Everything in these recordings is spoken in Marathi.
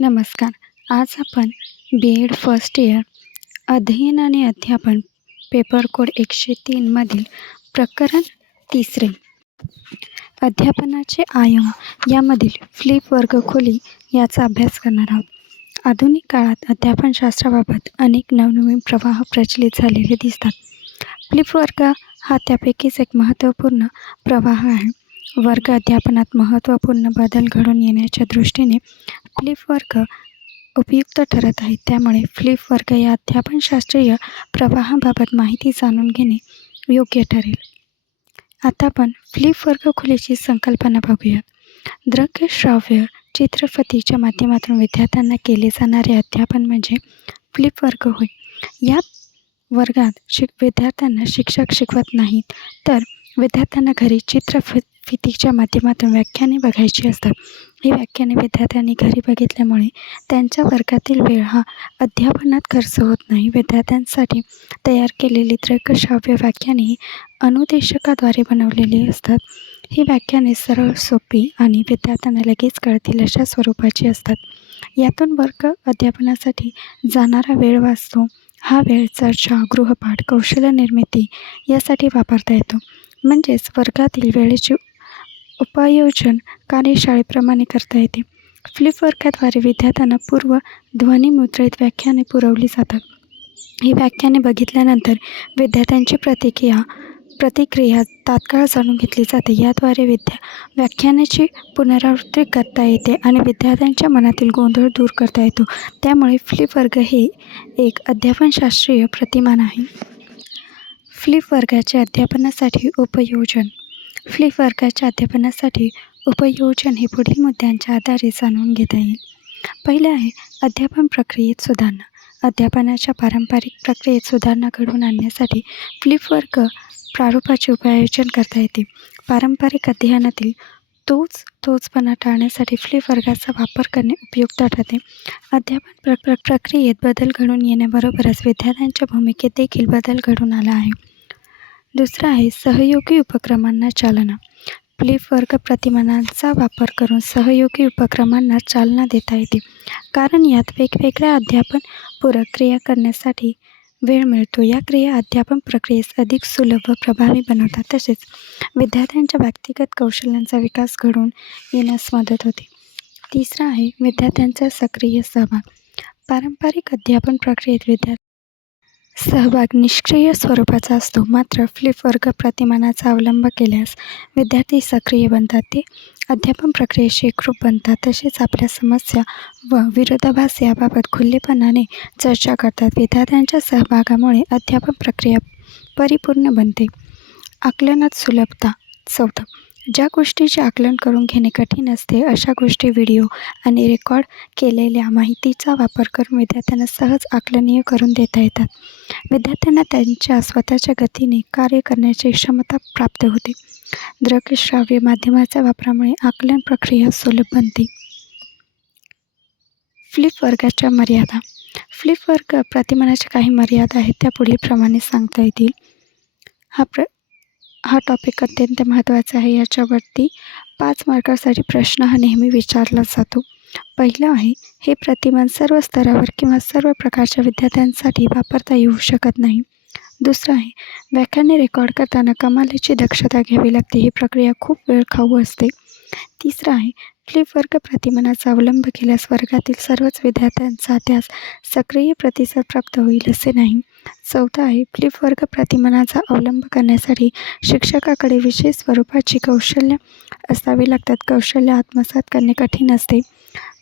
नमस्कार. आज आपण बी एड फर्स्ट इयर अध्ययन आणि अध्यापन पेपर कोड एकशे तीनमधील प्रकरण तिसरे. अध्यापनाचे आयाम यामधील फ्लिप वर्गखोली याचा अभ्यास करणार आहोत. आधुनिक काळात अध्यापनशास्त्राबाबत अनेक नवनवीन प्रवाह प्रचलित झालेले दिसतात. फ्लिप वर्ग हा त्यापैकीच एक महत्त्वपूर्ण प्रवाह आहे. वर्ग अध्यापनात महत्त्वपूर्ण बदल घडून येण्याच्या दृष्टीने फ्लिप वर्ग उपयुक्त ठरत आहेत त्यामुळे फ्लिप वर्ग या अध्यापनशास्त्रीय प्रवाहाबाबत माहिती जाणून घेणे योग्य ठरेल. आता आपण फ्लिप वर्ग खोलीची संकल्पना बघूया. दृश्य श्राव्य चित्रफतीच्या माध्यमातून विद्यार्थ्यांना केले जाणारे अध्यापन म्हणजे फ्लिप वर्ग होय. या वर्गात शिक विद्यार्थ्यांना शिक्षक शिकवत नाहीत तर विद्यार्थ्यांना घरी चित्रफ फितीच्या माध्यमातून व्याख्याने बघायची असतात. ही व्याख्याने विद्यार्थ्यांनी घरी बघितल्यामुळे त्यांच्या वर्गातील वेळ हा अध्यापनात खर्च होत नाही. विद्यार्थ्यांसाठी तयार केलेली दृकश्राव्य व्याख्याने ही अनुदेशकाद्वारे बनवलेली असतात. ही व्याख्याने सरळ सोपी आणि विद्यार्थ्यांना लगेच कळतील अशा स्वरूपाची असतात. यातून वर्ग अध्यापनासाठी जाणारा वेळ वाचतो. हा वेळ चर्चा गृहपाठ कौशल्य निर्मिती यासाठी वापरता येतो. म्हणजेच वर्गातील वेळेची उपाययोजन कार्यशाळेप्रमाणे करता येते. फ्लिपवर्काद्वारे विद्यार्थ्यांना पूर्व ध्वनिमुद्रित व्याख्याने पुरवली जातात. ही व्याख्याने बघितल्यानंतर विद्यार्थ्यांची प्रतिक्रिया प्रतिक्रिया तात्काळ जाणून घेतली जाते. याद्वारे विद्या व्याख्यानाची पुनरावृत्ती करता येते आणि विद्यार्थ्यांच्या मनातील गोंधळ दूर करता येतो. त्यामुळे फ्लिपवर्ग हे एक अध्यापनशास्त्रीय प्रतिमान आहे. फ्लिप अध्यापनासाठी उपयोजन फ्लिपवर्गाच्या अध्यापनासाठी उपयोजन हे पुढील मुद्द्यांच्या आधारे जाणून घेता येईल. पहिले आहे अध्यापन प्रक्रियेत सुधारणा. अध्यापनाच्या पारंपरिक प्रक्रियेत सुधारणा घडवून आणण्यासाठी फ्लिपवर्ग प्रारूपाचे उपयोजन करता येते. पारंपरिक अध्ययनातील तोच तोचपणा टाळण्यासाठी फ्लिप वर्गाचा वापर करणे उपयुक्त ठरते. अध्यापन प्र प्रक्रियेत बदल घडून येण्याबरोबरच विद्यार्थ्यांच्या भूमिकेत देखील बदल घडून आला आहे. दुसरं आहे सहयोगी उपक्रमांना चालना. प्लीफवर्ग प्रतिमानांचा वापर करून सहयोगी उपक्रमांना चालना देता येते. कारण यात वेगवेगळ्या अध्यापन पूरक क्रिया करण्यासाठी वेळ मिळतो. या क्रिया अध्यापन प्रक्रियेस अधिक सुलभ व प्रभावी बनवतात. तसेच विद्यार्थ्यांच्या व्यक्तिगत कौशल्यांचा विकास घडून येण्यास मदत होते. तिसरा आहे विद्यार्थ्यांचा सक्रिय सहभाग. पारंपरिक अध्यापन प्रक्रियेत विद्यार्थी सहभाग निष्क्रिय स्वरूपाचा असतो. मात्र फ्लिप वर्ग प्रतिमानाचा अवलंब केल्यास विद्यार्थी सक्रिय बनतात. ते अध्यापन प्रक्रियेशी एकरूप बनतात. तसेच आपल्या समस्या व विरोधाभास याबाबत खुल्लेपणाने चर्चा करतात. विद्यार्थ्यांच्या सहभागामुळे अध्यापन प्रक्रिया परिपूर्ण बनते. आकलनात सुलभता. चौथं ज्या गोष्टीचे आकलन करून घेणे कठीण असते अशा गोष्टी व्हिडिओ आणि रेकॉर्ड केलेल्या माहितीचा वापर करून विद्यार्थ्यांना सहज आकलनीय करून देता येतात. विद्यार्थ्यांना त्यांच्या स्वतःच्या गतीने कार्य करण्याची क्षमता प्राप्त होते. दृकश्राव्य माध्यमाच्या वापरामुळे आकलन प्रक्रिया सुलभ बनते. फ्लिप वर्गाच्या मर्यादा. फ्लिप वर्ग प्रतिमानाच्या काही मर्यादा आहेत त्या पुढीलप्रमाणे सांगता येतील. हा प्र हा टॉपिक अत्यंत महत्त्वाचा आहे. याच्यावरती पाच मार्कासाठी प्रश्न हा नेहमी विचारला जातो. पहिलं आहे हे प्रतिमान सर्व स्तरावर किंवा सर्व प्रकारच्या विद्यार्थ्यांसाठी वापरता येऊ शकत नाही. दुसरं आहे व्याख्याने रेकॉर्ड करताना कमालीची दक्षता घ्यावी लागते. ही प्रक्रिया खूप वेळखाऊ असते. तिसरं आहे फ्लिप वर्ग प्रतिमानाचा अवलंब केल्यास वर्गातील सर्वच विद्यार्थ्यांचा त्यास सक्रिय प्रतिसाद प्राप्त होईल असे नाही. चौथा आहे फ्लिप वर्ग प्रतिमानाचा अवलंब करण्यासाठी शिक्षकाकडे विशेष स्वरूपाची कौशल्य असावी लागतात. कौशल्य आत्मसात करणे कठीण असते.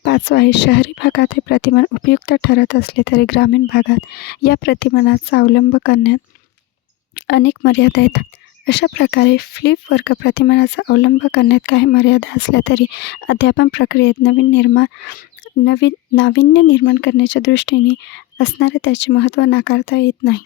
पाचवं आहे शहरी भागात हे प्रतिमान उपयुक्त ठरत असले तरी ग्रामीण भागात या प्रतिमानाचा अवलंब करण्यात अनेक मर्यादा येतात. अशा प्रकारे फ्लिप वर्ग प्रतिमानाचा अवलंब करण्यात काही मर्यादा असल्या तरी अध्यापन प्रक्रियेत नवीन निर्माण नवीन नाविन्य निर्माण करण्याच्या दृष्टीने असणारे त्याचे महत्त्व नाकारता येत नाही.